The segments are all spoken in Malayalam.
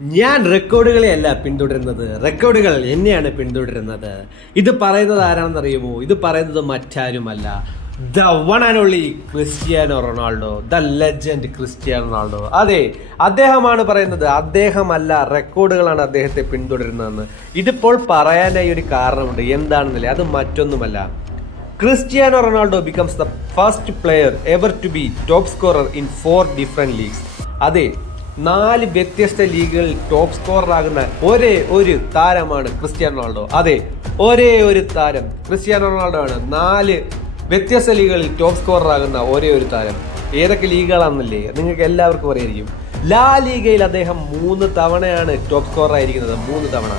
ഞാൻ റെക്കോർഡുകളെയല്ല പിന്തുടരുന്നത്, റെക്കോർഡുകൾ എന്നെയാണ് പിന്തുടരുന്നത്. ഇത് പറയുന്നത് ആരാണെന്നറിയുമോ? ഇത് പറയുന്നത് മറ്റാരുമല്ല, the one and only Cristiano Ronaldo, the legend Cristiano Ronaldo. അതെ, അദ്ദേഹമാണ് പറയുന്നത്. അദ്ദേഹമല്ല, റെക്കോർഡുകളാണ് അദ്ദേഹത്തെ പിന്തുടരുന്നതെന്ന്. ഇതിപ്പോൾ പറയാനായി ഒരു കാരണമുണ്ട്. എന്താണെന്നല്ലേ? അത് മറ്റൊന്നുമല്ല. Cristiano Ronaldo becomes the first player ever to be top scorer in 4 different leagues. അതെ, 4 വ്യത്യസ്ത ലീഗുകളിൽ ടോപ്പ് സ്കോറർ ആകുന്ന ഒരേ ഒരു താരമാണ് ക്രിസ്ത്യാനോ റൊണാൾഡോ. അതെ, ഒരേ ഒരു താരം ക്രിസ്ത്യാനോ റൊണാൾഡോ ആണ്. 4 വ്യത്യസ്ത ലീഗുകളിൽ ടോപ്പ് സ്കോറർ ആകുന്ന ഒരേ ഒരു താരം. ഏതൊക്കെ ലീഗുകളാണെന്നല്ലേ നിങ്ങൾക്ക് എല്ലാവർക്കും അറിയായിരിക്കും. ലാ ലീഗയിൽ അദ്ദേഹം 3 തവണയാണ് ടോപ്പ് സ്കോറർ ആയിരിക്കുന്നത്. 3 തവണ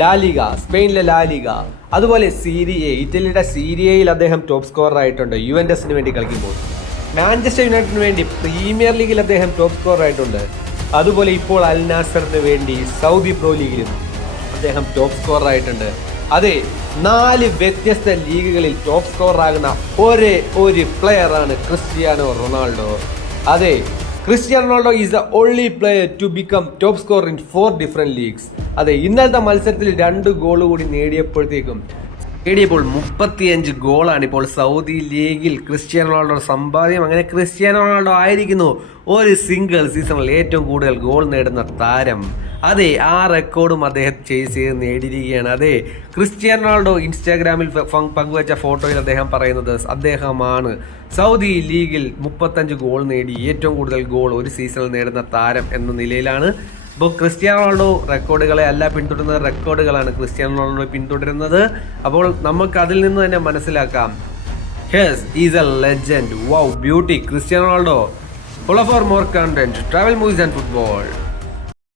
ലാ ലീഗ, സ്പെയിനിലെ ലാ ലീഗ. അതുപോലെ സീരിയ, ഇറ്റലിയുടെ സീരിയയിൽ അദ്ദേഹം ടോപ്പ് സ്കോറർ ആയിട്ടുണ്ട് യുവന്റസിന് വേണ്ടി കളിക്കുമ്പോൾ. മാഞ്ചസ്റ്റർ യുണൈറ്റഡിന് വേണ്ടി പ്രീമിയർ ലീഗിൽ അദ്ദേഹം ടോപ്പ് സ്കോറർ ആയിട്ടുണ്ട്. അതുപോലെ ഇപ്പോൾ അൽ നാസറിന് വേണ്ടി സൗദി പ്രോ ലീഗിലും അദ്ദേഹം ടോപ്പ് സ്കോറർ ആയിട്ടുണ്ട്. അതെ, 4 വ്യത്യസ്ത ലീഗുകളിൽ ടോപ്പ് സ്കോറർ ആകുന്ന ഒരേ ഒരു പ്ലെയർ ആണ് ക്രിസ്ത്യാനോ റൊണാൾഡോ. അതെ, Cristiano Ronaldo is the only player to become top scorer in 4 different leagues. അതെ, ഇന്നലത്തെ മത്സരത്തിൽ 2 ഗോൾ കൂടി നേടിയപ്പോൾ 35 ഗോളാണ് ഇപ്പോൾ സൗദി ലീഗിൽ ക്രിസ്ത്യാനോ റൊണാൾഡോ സമ്പാദ്യം. അങ്ങനെ ക്രിസ്ത്യാനോ റൊണാൾഡോ ആയിരിക്കുന്നു ഒരു സിംഗിൾ സീസണിൽ ഏറ്റവും കൂടുതൽ ഗോൾ നേടുന്ന താരം. അതെ, ആ റെക്കോർഡും അദ്ദേഹം ചെയ്ത് നേടിയിരിക്കുകയാണ്. അതെ, ക്രിസ്ത്യാനോ റൊണാൾഡോ ഇൻസ്റ്റാഗ്രാമിൽ പങ്കുവച്ച ഫോട്ടോയിൽ അദ്ദേഹം പറയുന്നത് അദ്ദേഹമാണ് സൗദി ലീഗിൽ 35 ഗോൾ നേടി ഏറ്റവും കൂടുതൽ ഗോൾ ഒരു സീസണിൽ നേടുന്ന താരം എന്ന നിലയിലാണ്. അപ്പോൾ ക്രിസ്ത്യാനോ റൊണാൾഡോ റെക്കോർഡുകളെ അല്ല പിന്തുടരുന്നത്, റെക്കോർഡുകളാണ് ക്രിസ്ത്യാനോ റൊണാൾഡോ പിന്തുടരുന്നത്. അപ്പോൾ നമുക്ക് അതിൽ നിന്ന് തന്നെ മനസ്സിലാക്കാം, yes, is A legend. Wow, beauty Cristiano Ronaldo. Follow for more content, travel, movies and football.